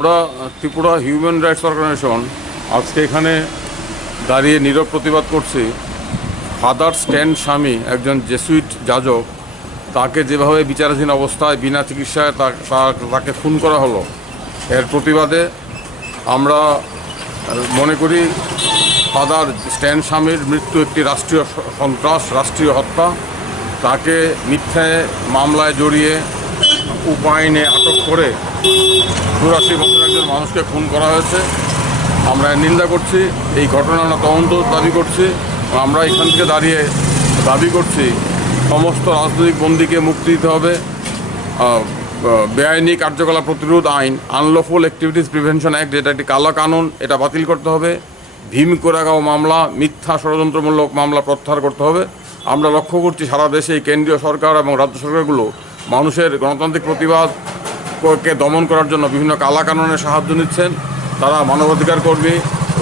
আমরা Tripura human Rights Organization আজকে এখানে দাঁড়িয়ে নীরব প্রতিবাদ করছি। ফাদার স্ট্যান স্বামী একজন জেসুইট যাজক, তাকে যেভাবে বিচারাধীন অবস্থায় বিনা চিকিৎসায় তাকে খুন করা হলো, এর প্রতিবাদে আমরা মনে করি ফাদার স্ট্যান স্বামীর মৃত্যু একটি রাষ্ট্রীয় সন্ত্রাস, রাষ্ট্রীয় হত্যা। তাকে মিথ্যে মামলায় জড়িয়ে উপায়নে আটক করে 84 বছর একজন মানুষকে খুন করা হয়েছে। আমরা নিন্দা করছি, এই ঘটনার তদন্ত দাবি করছি। আমরা এখান থেকে দাঁড়িয়ে দাবি করছি সমস্ত রাজনৈতিক বন্দীকে মুক্তি দিতে হবে। বেআইনি কার্যকলাপ প্রতিরোধ আইন, আনলফুল অ্যাক্টিভিটিস প্রিভেনশন অ্যাক্ট, যেটা একটি কালো কানুন, এটা বাতিল করতে হবে। ভীম কোরেগাঁও মামলা, মিথ্যা ষড়যন্ত্রমূলক মামলা প্রত্যাহার করতে হবে। আমরা লক্ষ্য করছি সারা দেশে এই কেন্দ্রীয় সরকার এবং রাজ্য সরকারগুলো মানুষের গণতান্ত্রিক প্রতিবাদকে দমন করার জন্য বিভিন্ন কালা কানুনের সাহায্য নিচ্ছেন। তারা মানবাধিকার কর্মী,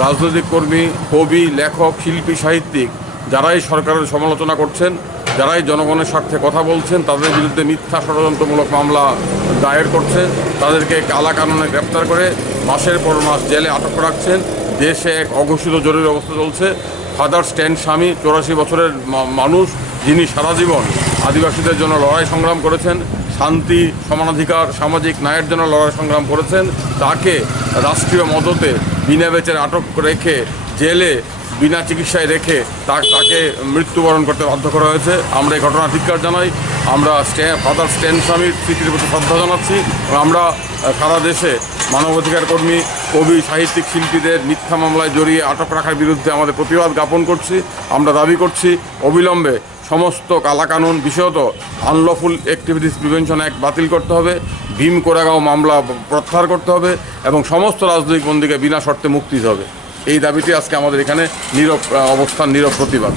রাজনৈতিক কর্মী, কবি, লেখক, শিল্পী, সাহিত্যিক যারাই সরকারের সমালোচনা করছেন, যারাই জনগণের স্বার্থে কথা বলছেন, তাদের বিরুদ্ধে মিথ্যা ষড়যন্ত্রমূলক মামলা দায়ের করছে। তাদেরকে কালা কানুনে গ্রেপ্তার করে মাসের পর মাস জেলে আটক রাখছেন। দেশে এক অঘোষিত জরুরি অবস্থা চলছে। ফাদার স্ট্যান স্বামী 84 বছরের মানুষ, যিনি সারা জীবন আদিবাসীদের জন্য লড়াই সংগ্রাম করেছেন, শান্তি, সমানাধিকার, সামাজিক ন্যায়ের জন্য লড়াই সংগ্রাম করেছেন, তাকে রাষ্ট্রীয় মদতে বিনা বেচের আটক রেখে জেলে বিনা চিকিৎসায় রেখে তাকে মৃত্যুবরণ করতে বাধ্য করা হয়েছে। আমরা এই ঘটনা ধিক্কার জানাই। আমরা ফাদার স্ট্যান স্বামীর স্মৃতির প্রতি শ্রদ্ধা জানাচ্ছি। আমরা সারা দেশে মানবাধিকার কর্মী, কবি, সাহিত্যিক, শিল্পীদের মিথ্যা মামলায় জড়িয়ে আটক রাখার বিরুদ্ধে আমাদের প্রতিবাদ জ্ঞাপন করছি। আমরা দাবি করছি অবিলম্বে সমস্ত কালাকানুন, বিশেষত আনলফুল অ্যাক্টিভিটিস প্রিভেনশন অ্যাক্ট বাতিল করতে হবে, ভীম কোরেগাঁও মামলা প্রত্যাহার করতে হবে এবং সমস্ত রাজনৈতিক বন্দীকে বিনা শর্তে মুক্তি দিতে হবে। এই দাবিটি আজকে আমাদের এখানে নীরব অবস্থান, নীরব প্রতিবাদ।